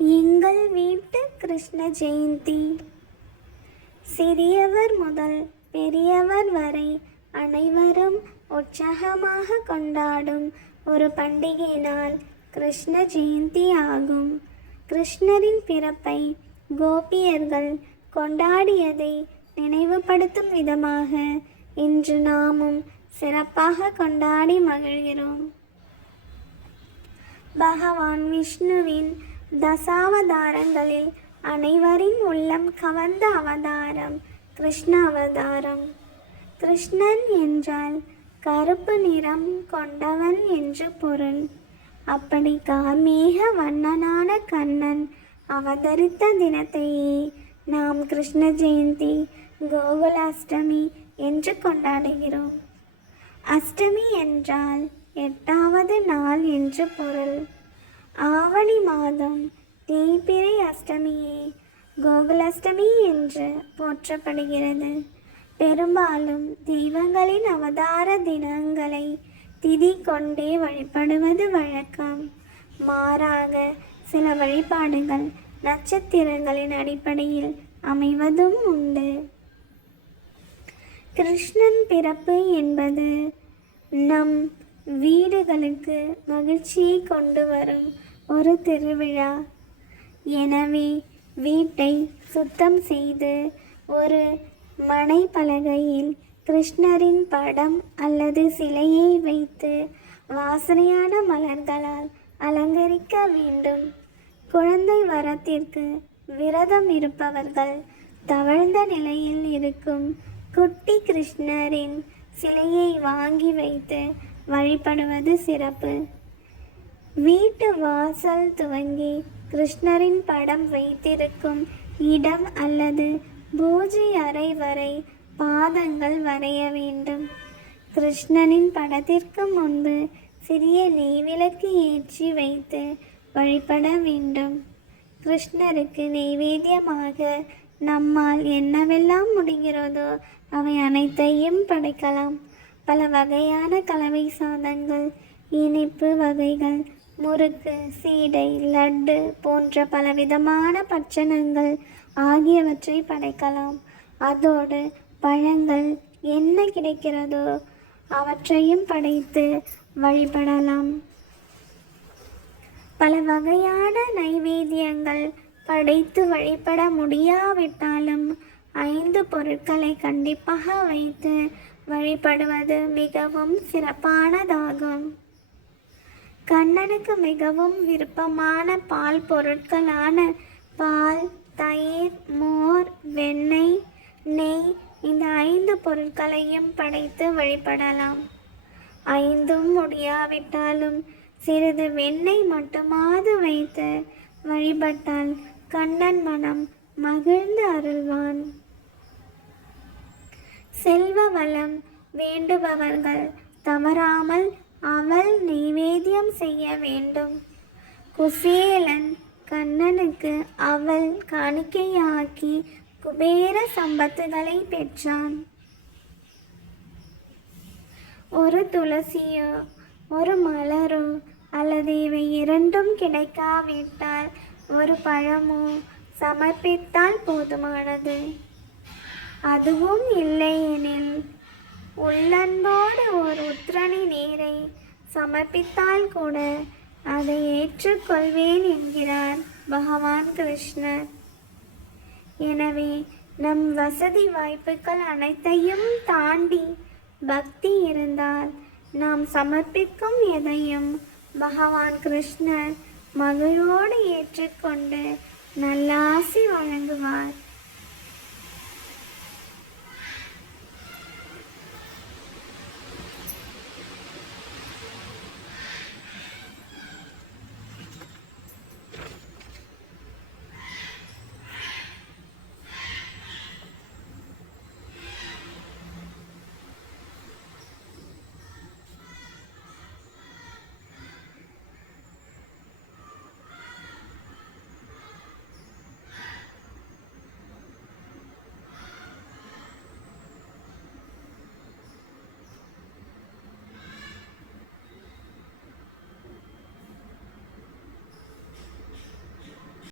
எங்கள் வீட்டு கிருஷ்ண ஜெயந்தி. சிறியவர் முதல் பெரியவர் வரை அனைவரும் உற்சாகமாக கொண்டாடும் ஒரு பண்டிகை நாள் கிருஷ்ண ஜெயந்தி ஆகும். கிருஷ்ணரின் பிறப்பை கோபியர்கள் கொண்டாடியதை நினைவுபடுத்தும் விதமாக இன்று நாமும் சிறப்பாக கொண்டாடி மகிழ்கிறோம். பகவான் விஷ்ணுவின் தசாவதாரங்களில் அனைவரின் உள்ளம் கவர்ந்த அவதாரம் கிருஷ்ண அவதாரம். கிருஷ்ணன் என்றால் கருப்பு நிறம் கொண்டவன் என்று பொருள். அப்படி கார்மேக வண்ணனான கண்ணன் அவதரித்த தினத்தையே நாம் கிருஷ்ண ஜெயந்தி, கோகுலாஷ்டமி என்று கொண்டாடுகிறோம். அஷ்டமி என்றால் 8வது நாள் என்று பொருள். ஆவணி மாதம் தேய்பிறை அஷ்டமியே கோகுலாஷ்டமி என்று போற்றப்படுகிறது. பெரும்பாலும் தெய்வங்களின் அவதார தினங்களை திதி கொண்டே வழிபடுவது வழக்கம். மாறாக சில வழிபாடுகள் நட்சத்திரங்களின் அடிப்படையில் அமைவதும் உண்டு. கிருஷ்ணன் பிறப்பு என்பது நம் வீடுகளுக்கு மகிழ்ச்சியை கொண்டு வரும் ஒரு திருவிழா. எனவே வீட்டை சுத்தம் செய்து ஒரு மனைப்பலகையில் கிருஷ்ணரின் படம் அல்லது சிலையை வைத்து வாசனையான மலர்களால் அலங்கரிக்க வேண்டும். குழந்தை வரத்திற்கு விரதம் இருப்பவர்கள் தவழ்ந்த நிலையில் இருக்கும் குட்டி கிருஷ்ணரின் சிலையை வாங்கி வைத்து வழிபடுவது சிறப்பு. வீட்டு வாசல் துவங்கி கிருஷ்ணரின் படம் வைத்திருக்கும் இடம் அல்லது பூஜை அறை வரை பாதங்கள் வரைய வேண்டும். கிருஷ்ணனின் படத்திற்கு முன்பு சிறிய நெய்விளக்கு ஏற்றி வைத்து வழிபட வேண்டும். கிருஷ்ணருக்கு நெய்வேத்தியமாக நம்மால் என்னவெல்லாம் முடிகிறதோ அவை அனைத்தையும் படைக்கலாம். பல வகையான கலவை சாதங்கள், இனிப்பு வகைகள், முறுக்கு, சீடை, லட்டு போன்ற பலவிதமான பட்சணங்கள் ஆகியவற்றை படைக்கலாம். அதோடு பழங்கள் என்ன கிடைக்கிறதோ அவற்றையும் படைத்து வழிபடலாம். பல வகையான நைவேத்தியங்கள் படைத்து வழிபட முடியாவிட்டாலும் 5 பொருட்களை கண்டிப்பாக வைத்து வழிபடுவது மிகவும் சிறப்பானதாகும். கண்ணனுக்கு மிகவும் விருப்பமான பால் பொருட்களான பால், தயிர், மோர், வெண்ணெய், நெய் இந்த 5 பொருட்களையும் படைத்து வழிபடலாம். 5ம் முடியாவிட்டாலும் சிறிது வெண்ணெய் மட்டுமாவது வைத்து வழிபட்டால் கண்ணன் மனம் மகிழ்ந்து அருள்வான். செல்வ வளம் வேண்டுபவர்கள் தவறாமல் அவள் நெய்வேத்தியம் செய்ய வேண்டும். குசேலன் கண்ணனுக்கு அவள் காணிக்கையாக்கி குபேர சம்பத்துகளை பெற்றான். ஒரு துளசியோ ஒரு மலரோ அல்லது இவை இரண்டும் கிடைக்காவிட்டால் ஒரு பழமோ சமர்ப்பித்தால் போதுமானது. அதுவும் இல்லையெனில் உள்ளன்போடு ஒரு உத்திரணி நீரை சமர்ப்பித்தால் கூட அதை ஏற்றுக்கொள்வேன் என்கிறார் பகவான் கிருஷ்ணர். எனவே நம் வசதி வாய்ப்புகள் அனைத்தையும் தாண்டி பக்தி இருந்தால் நாம் சமர்ப்பிக்கும் எதையும் பகவான் கிருஷ்ணர் மகிழ்வோடு ஏற்றுக்கொண்டு நல்லாசி வழங்குவார்.